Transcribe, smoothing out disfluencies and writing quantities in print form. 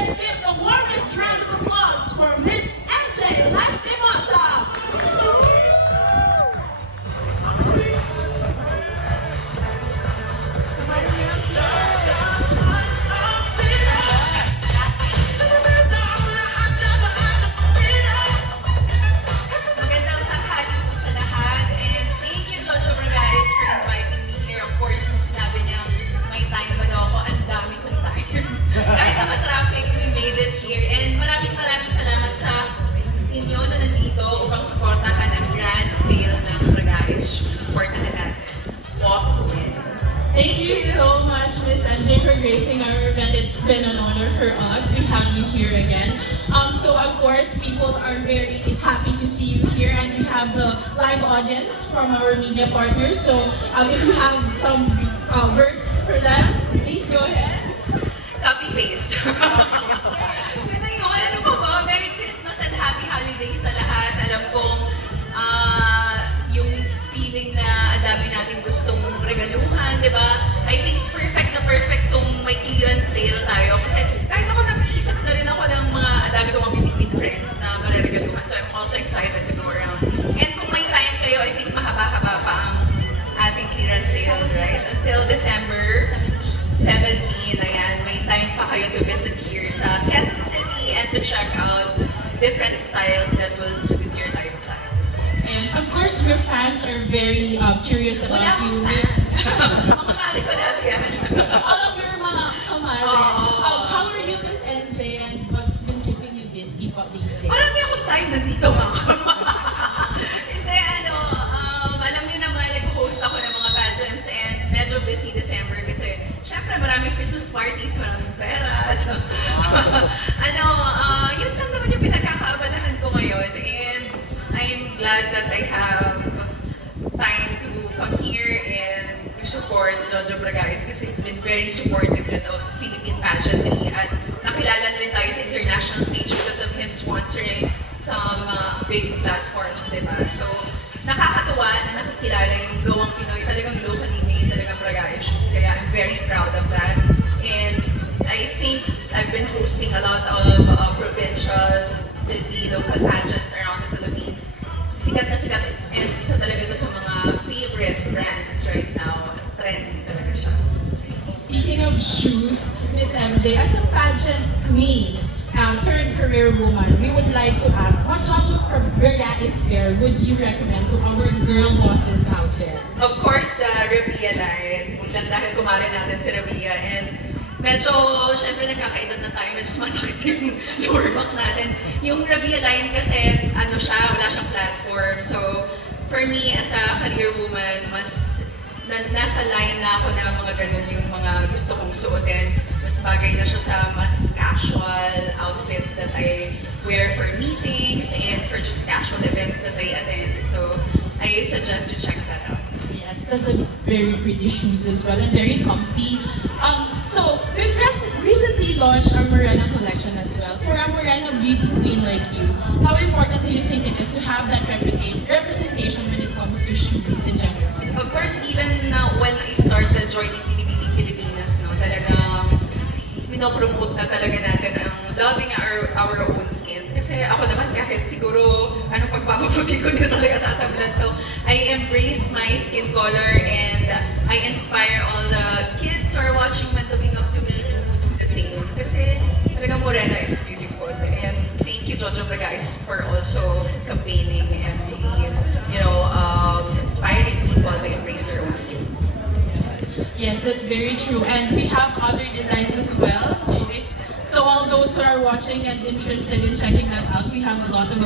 let's give the warmest round of applause for Miss MJ Lastimosa. Magandang tanghali po sa lahat and thank you Jojo Bragais for inviting me here. Of course, nung sinabi niya may time ba daw ako, ang dami kong time. Kahit na traffic, we made it here. And maraming salamat sa inyo na nandito upang supportahan ang grand sale ng Bragais Shoes. Supportahan natin. Walk with. Thank you so much, Miss MJ, for gracing our event. It's been an honor for us to have you here again. So of course, people are very happy to see you here, and we have the live audience from our media partners. So if you have some words for them, please go ahead. Copy-paste. Yun na yun. Ano pa ba? Merry Christmas and Happy Holidays sa lahat. Alam kong yung feeling na ang dami nating gustong regaluhan, di ba? I think perfect na perfect tong may clearance sale tayo. Kasi kahit ako nag-iisip na rin ako ng mga ang dami kong mga beauty queen friends na mariregaluhan. So I'm also excited to go around. And kung may time kayo, I think mahaba-haba pa ang ating clearance sale, right? Until December 17, ayan, may time pa kayo to visit here sa Quezon City and to check out different styles that will suit your lifestyle. And of course, your fans are very curious Wala about akong you. fans. Mga mali ko natin yan. All of your mga kamare. Oo. How are you, Miss MJ, and what's been keeping you busy pa these days? Marami akong time nandito ako. Hindi, alam niyo naman, nag-host ako ng mga pageants and medyo busy December kasi syempre maraming Christmas parties, maraming pera. Yun lang naman yung pinagkakaabalahan ko ngayon and I'm glad that I have time to come here and to support Jojo Bragais kasi he's been very supportive of Philippine pageantry at nakilala na rin tayo sa international stage because of him sponsoring some big platforms, diba? So, nakakatuwa na nakikilala yung gawang Pinoy, talagang locally made talagang Bragais shoes. Kaya I'm very proud of that. And I think I've been hosting a lot of provincial, city, local pageants around the Philippines. Sikat na sikat and isa talaga ito sa mga favorite brands right now. Trendy talaga siya. Speaking of shoes, Miss MJ, as a pageant queen, turned career woman, we would like to ask, what Jojo Bragais pair would you recommend to our girl bosses out there? Of course, the Rabia line. Ilang dahil kumare natin si Rabia and medyo, syempre nagkakaedad na tayo, medyo sumasakit yung lower back natin. Yung Rabia line kasi, wala siyang platform. So, for me, as a career woman, mas nasa line na ako na mga ganun yung mga gusto kong suotin. Mas bagay na siya sa mas casual outfits that I wear for meetings and for just casual events that I attend. So, I suggest you check that out. Yes, that's a very pretty shoes as well and very comfy. So, we've recently launched our Morena collection as well. For a Morena beauty queen like you, how important do you think it is to have that representation when it comes to shoes in general? Of course, even when I started joining Pinipili Pilipinas, talagang pinopromote na talaga natin ang loving our own skin. Kasi ako naman, kahit siguro anong pagpapaputi ko, hindi talaga tatablan to. I embrace my skin color and I inspire all the kids who are watching and looking up to me to do the same. Kasi talagang Morena is beautiful. And thank you, Jojo Bragais, for also campaigning and being, inspiring people to embrace their own skin. Yes, that's very true. And we have other designs as well. So all those who are watching and interested in checking that out, we have a lot of